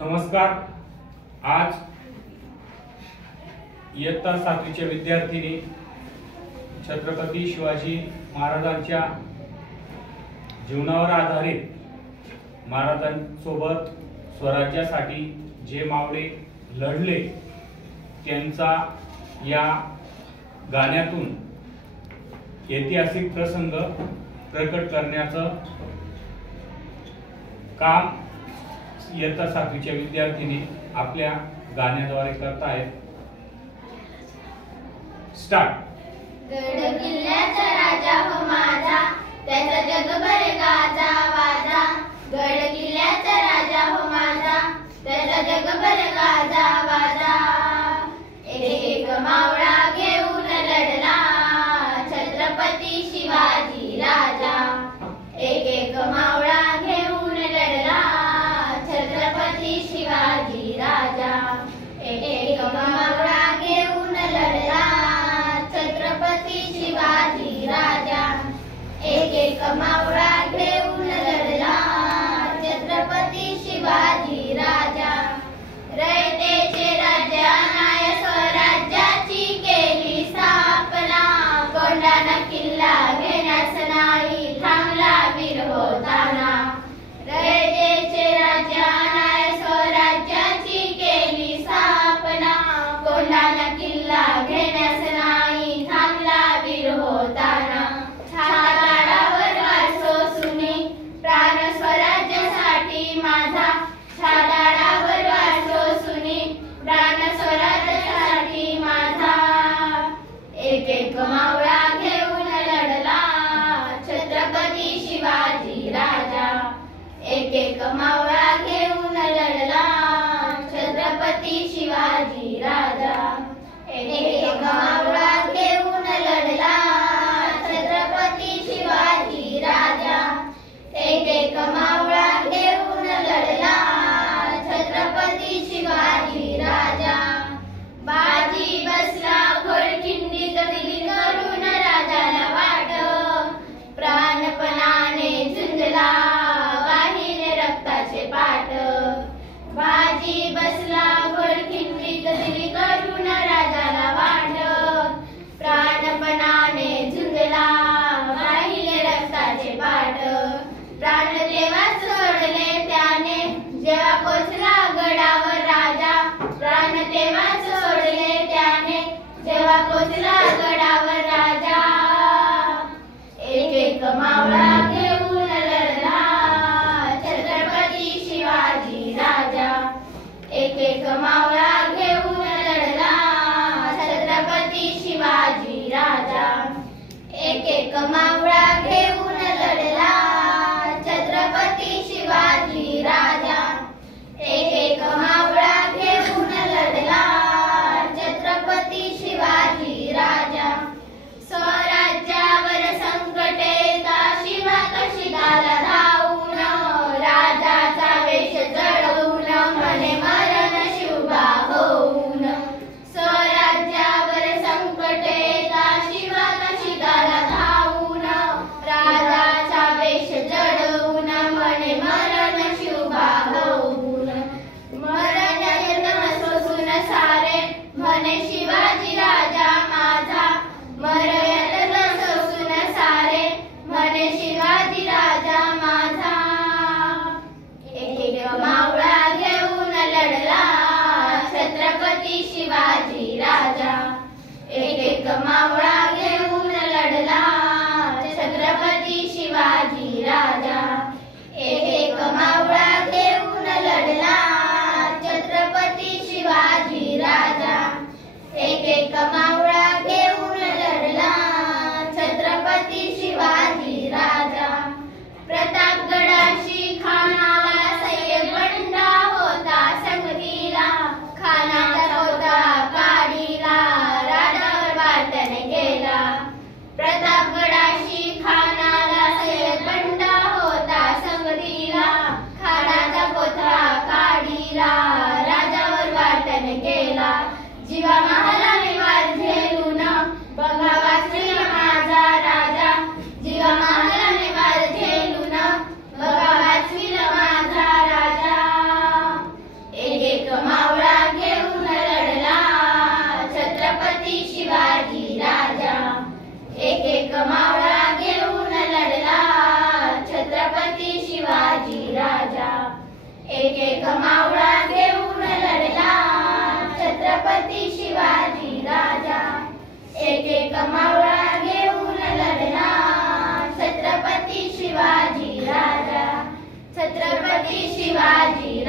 नमस्कार। आज इयत्ता 7वीच्या विद्यार्थिनी छत्रपती शिवाजी महाराजांच्या जीवनावर आधारित महाराजांसोबत स्वराज्यासाठी जे मावळे लढले त्यांचा या गाण्यातून ऐतिहासिक प्रसंग प्रकट करण्याचं काम इयत्ता 7वीच्या विद्यार्थिनी आपल्या गाण्याद्वारे करत आहेत। स्टार्ट। गड किल्ल्याचा राजा हो माझा, त्याचा जगभर गाजा वाजा। गड किल्ल्याचा राजा हो माझा, त्याचा जगभर गाजा वाजा। एक मावळा घेऊन लढला छत्रपती शिवाजी राजा। एक मावळा घेऊन लढला छत्रपती शिवाजी राजा। एक मावळा घेऊन लढला छत्रपती शिवाजी राजा। एक मावळा घेऊन लढला छत्रपती शिवाजी राजा। रयतेचे राज्यानाय स्वराज्याची केली स्थापना। कोंढाणा किल्ला घेण्यास नाही थांबला वीर होताना। रयतेचे राज्यानाय स्वराज्याची केली स्थापना। कोंढाणा किल्ला घेण्यास नाही थांबला वीर होताना। छाताडावर वारसो सुनी प्राण स्वराज्यासाठी माझा। छाताडावर वारसो सुनी प्राण स्वराज्यासाठी माझा। एक मावळा घेऊन लढला छत्रपती शिवाजी राजा। एक मावळा घेऊन लढला छत्रपती शिवाजी राजा। एक मावळा घेऊन लढला छत्रपती शिवाजी राजा। एक मावळा घेऊन लढला छत्रपती शिवाजी राजा। बाजी बसला घोडखिंडीत दिली करून राजाला वाट। प्राणपणाने झुंजला वाहिले रक्ताचे पाट। बाजी बसला घोडखिंडीत दिली करून राजाला वाट। प्राणपणाने झुंजला वाहिले रक्ताचे पाट। प्राण तेव्हा सोडले त्याने जेव्हा पोचला गडावर राजा। प्राण तेव्हा सोडले त्याने जेव्हा पोचला गडावर राजा। एक मावळा घेऊन लढला छत्रपती शिवाजी राजा। एक मावळा घेऊन लढला छत्रपती शिवाजी राजा। एक मावळा घेऊन लढला छत्रपती शिवाजी राजा। एक मावळा घेऊन लढला छत्रपती शिवाजी राजा। स्वराज्यावर संकट येता शिवा कशी गाला धावून। राजाचा वेश जळवून म्हणे मरण शिवबा होऊन। स्वराज्यावर संकट येता शिवा कशी गाला धावून। एक मावळा घेऊन लढला छत्रपती शिवाजी राजा. एक मावळा घेऊन लढला छत्रपती शिवाजी राजा. छत्रपती शिवाजी